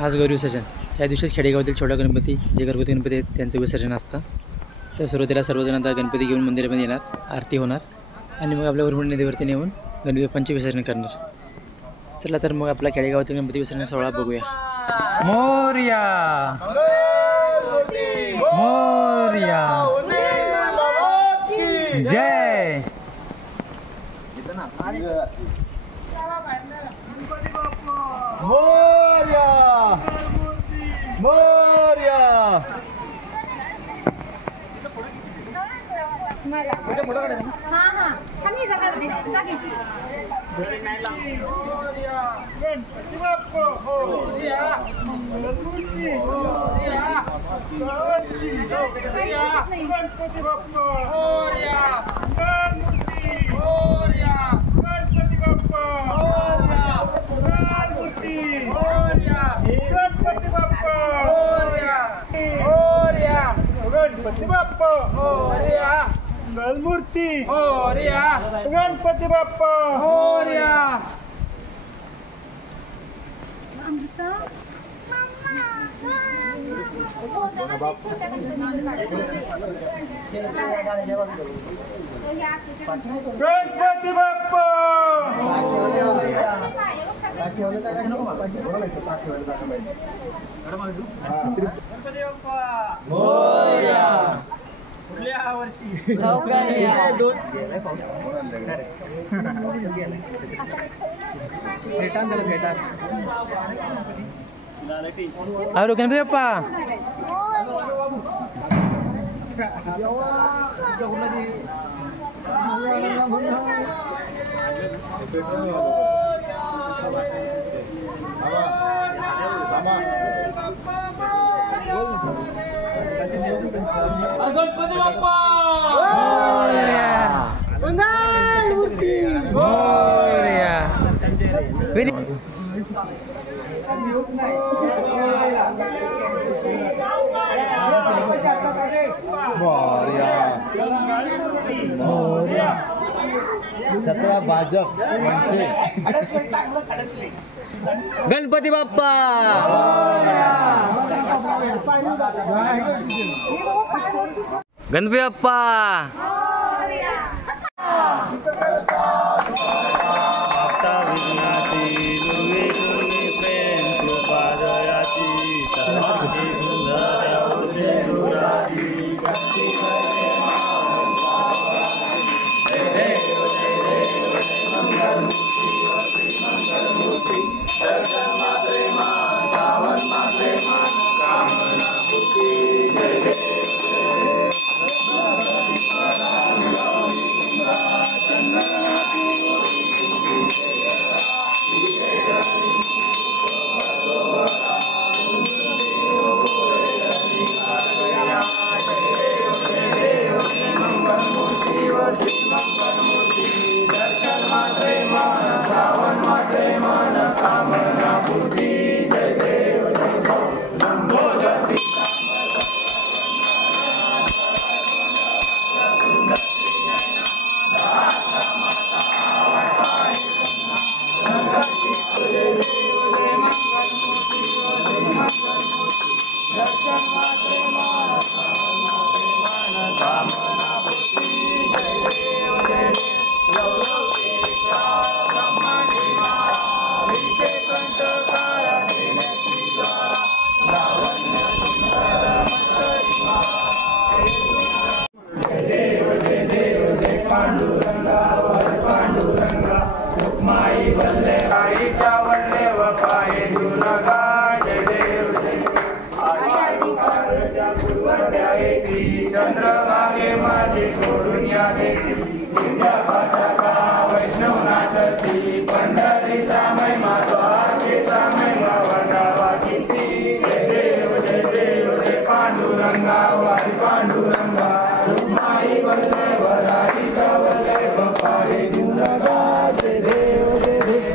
आज गौरी विसर्जन. त्या दिवशीच खेडेगावातील छोटा गणपती जे घरगुती गणपती आहेत त्यांचं विसर्जन असतं. तर सुरुवातीला सर्वजण आता गणपती घेऊन मंदिरामध्ये येणार, आरती होणार आणि मग आपल्या वरवणी नदीवरती नेऊन गणपती बाप्पांचे विसर्जन करणार. चला तर मग आपला खेडेगावातील गणपती विसर्जन सोहळा बघूया. मोरया मोरया जय. मोरया मोरया. हां हां आम्ही जागी जागी. गणपती बाप्पा मोरया. गणपती मोरया. गणपती बाप्पा मोरया. गणपती मोरया. गणपती बाप्पा मोरया. गणपती मोरया. गणपती बाप्पा मोरया. मोरया. गणपती बाप्पा मोरया. गणमूर्ती मोरया. गणपती बाप्पा मोरया. गणपती बाप्पा मोरया. पुढल्या वर्षी अरे गणपती बाप्पा. गणपती बाप्पा गणमूर्ती मोरया. मोरया. छत्रा भाजप गणपती बाप्पा. गणपती बाप्पा. आता विघ्नाची दुर्वे दुर्वे प्रेम कृपा दयाची सर्वांची सुंदर औषधे दुराची. चंद्रभागे माझे सोडून या देती वैष्णवनाथी पंढरीचा महिमा द्वारकेचा महिमा वडावा किती. जय देव जय देव जय पांडुरंगा वारी पांडुरंगा. माई वल्ले वराई वल्ले बाप्पा हे दुर्गा. जय देव जय देव.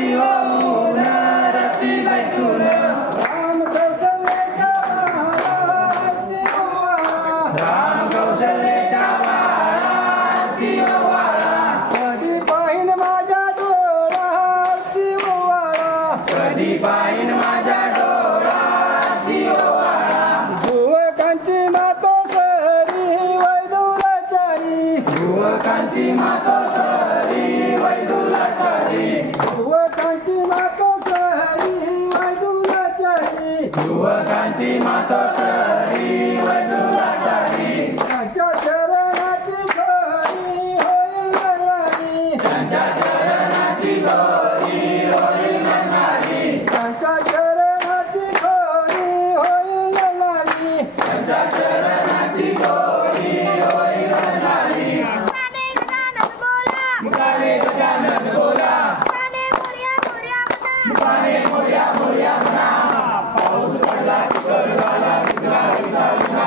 आरती होऊन रती बैसून राम कौशल्याच्या वाळा आरती ओवाळा कधी पाहिन माझ्या डोळा आरती ओवाळा कधी पाहिन माझ्या डोळा आरती ओवाळा युवकांची मातो सरी वैदुलाचारी युवकांची मातो सरी वैदुलाचारी युवकांची मातो सरी वैदुलाचारी युवकांची मातो सरी वैदुलाचारी त्यांच्या चरणाची घोरी होईल नरनारी त्यांच्या चरणाची घोरी होईल नरनारी त्यांच्या चरणाची घोरी होईल नरनारी त्यांच्या चरणाची घोरी होईल नरनारी मुकाने गजानन बोला मुकाने मोर्या मोर्या म्हणा पाऊस पडला चिखल झाला भिजला विसाविना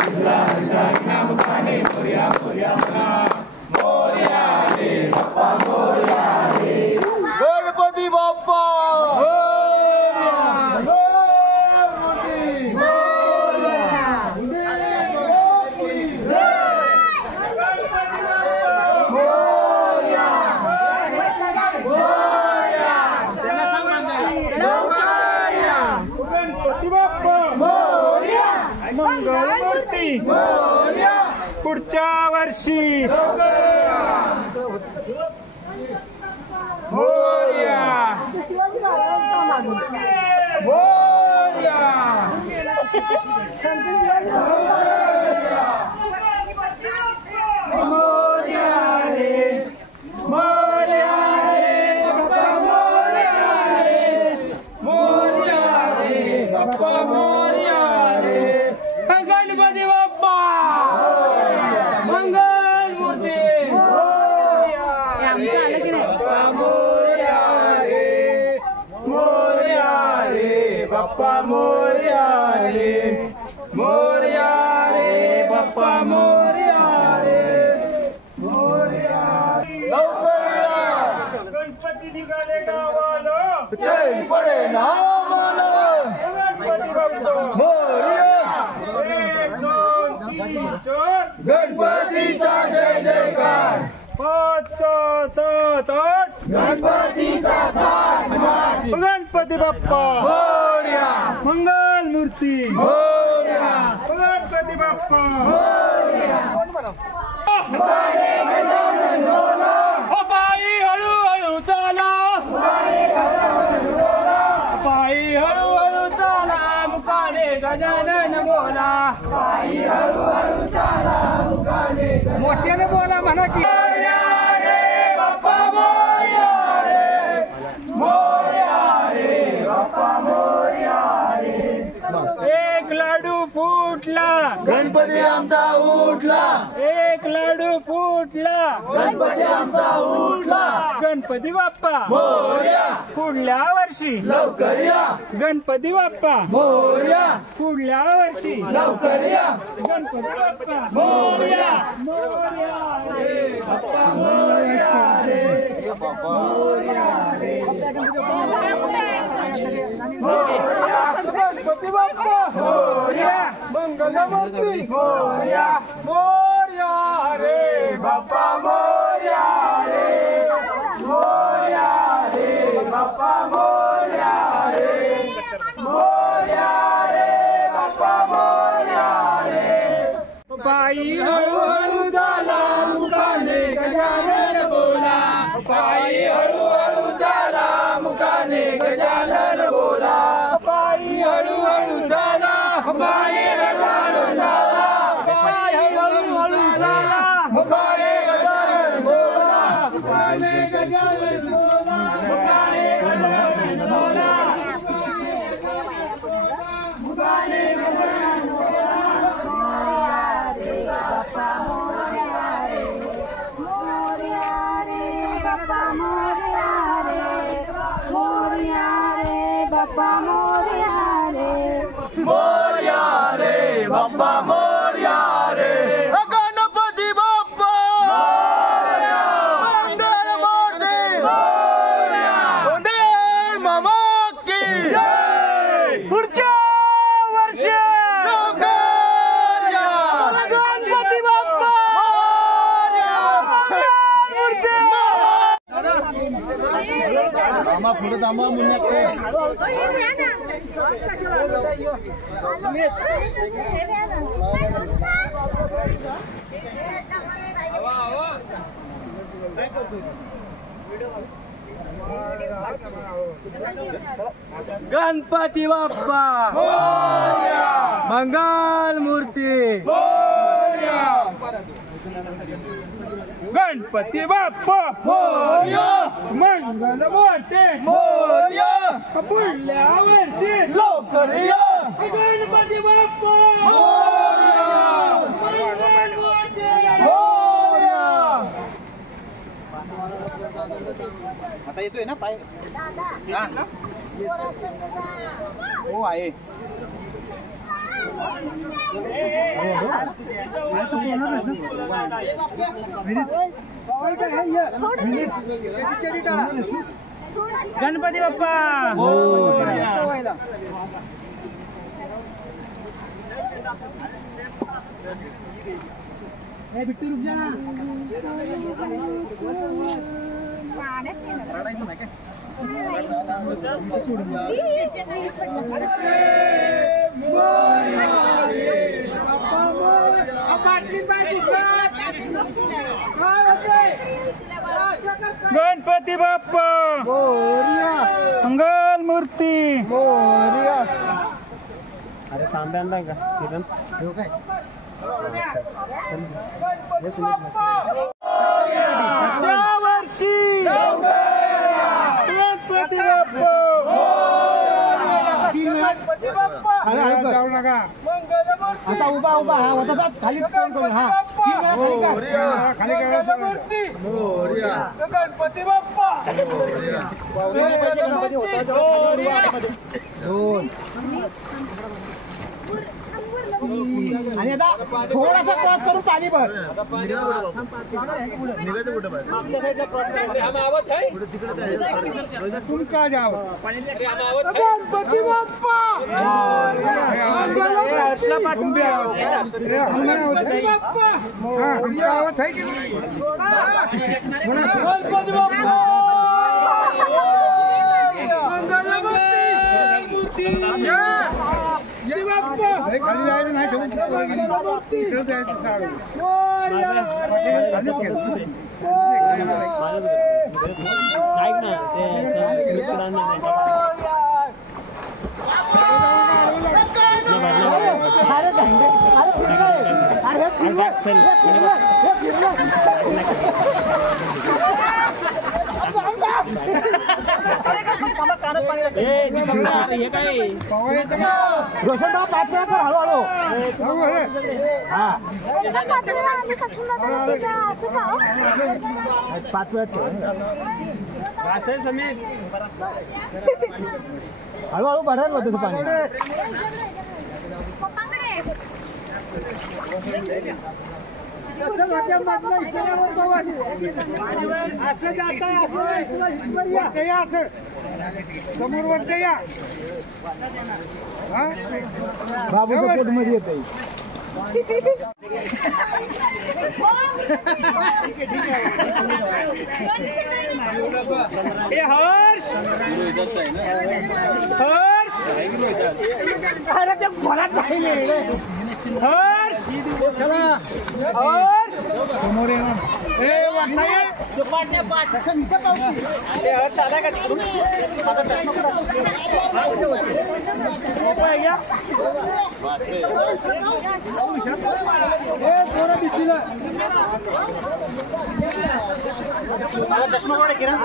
भिजला विसाविना मुकाने मोर्या मोर्या म्हणा मोर्या रे बाप्पा मोर्या रे गणपती बाप्पा मंगलमूर्ती पुढच्या वर्षी मोरया गणपती बाप्पा मंगल मूर्ती मोरया रे बाप्पा मोरया रे मोरया रे बाप्पा मोरया रे मोरया लवकर या गणपती निघाले गावाला चैन पडे ना मला गणपती बाप्पा मोरया गणपतीचा जय जयकार 5 6 7 8 गणपतीचा थाट माट गणपती बाप्पा मोरया मंगल मूर्ती मोरया गणपती बाप्पा मोरया मुकाने गजानन बोला ओ बाई हळू हळू चाला बाई हळू हळू चाला मुकाने गजानन बोला बाई हळू हळू चाला मुकाने मोठ्याने बोला म्हणा की मोरया रे बाप्पा मोरया रे बाप्पा मोरया रे एक लाडू फुटला गणपती आमचा उठला एक लाडू फुटला गणपती आमचा उठला गणपती बाप्पा मोरया पुढल्या वर्षी लवकर या गणपती बाप्पा मोरया पुढल्या वर्षी लवकर या गणपती बाप्पा मोरया मोरया रे बाप्पा मोरया रे मोरया रे गणपती बाप्पा मोरया मंगलमूर्ती मोरया मोरया रे बाप्पा मोरया रे बाप्पा मोरया रे बाप्पा मोरया रे बाई हळूहळू झाला मुकाने गजानन बोला बाई हळूहळू झाला मुकाने गजानन बोला बाई हळूहळू झाला बाई हळूहळू झाला बाई हळूहळू झाला मुकाने गजानन बोला मुकाने गजानन बोला मुकाने गजानन बोला मुकाने गजानन बोला बाप्पा मोरया रे बाप्पा मोरया रे गणपती बाप्पा मंगल मूर्ती थांबा पुढे थांबा मुन्याकडे गणपती बाप्पा मंगल मूर्ती गणपती बाप्पा मंगल मूर्ती पुढल्या वर्षी लवकर या गणपती बाप्पा मंगल मूर्ती आता येतोय ना पाय हो आहे गणपती बाप्पा बिट्टू रुक जा गणपती बाप्पा मंगल मूर्ती अरे तांब्या आणलाय का काय वर्षी गणपती बाप्पा जाऊ नका आता उभा उभा हा होता खाली फोन करू हा खाली गणपती बाप्पा आणि आता थोडासा क्रॉस करून चाली भर तुमका जाव गणपती बाप्पा गणपती बाप्पा खाली जायचं नाही इकडे जायचं रोशनराव 5 वेळा कर हळूहळू हा 5 वेळा हळूहळू भरायला होतं पाणी असं जाता समोर वरती या बाबूच्या पोटमध्ये येते हर्ष अरे ते घरात राहिले हर्ष समोर हर्ष आला का तिकडून माझा चष्मा माझा चष्मा कोण आहे किरण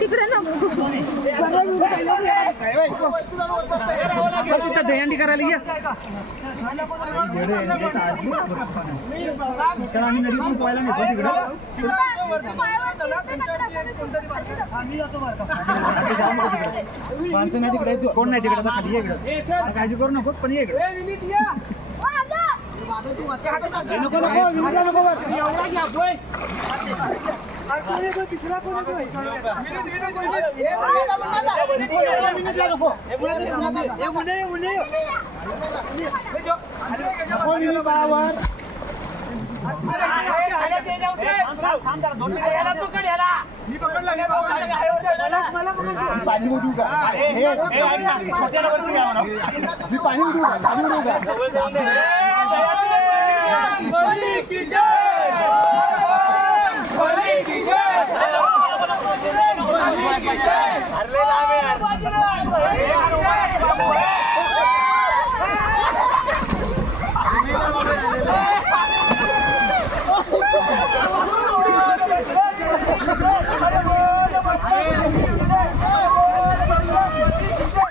तिकडे तिथं दहीहंडी करायला ये. आम्ही नदीतून पोहायला नेतो तिकडं. माणसं नाही तिकडे, कोण नाही तिकडे, खाली ये इकडे. काळजी करू नकोस पण ये इकडे. नको नको विनीतला नको वर. पाणी उडू का? पाणी उडू का? बली की जय, बली की जय, बली की जय.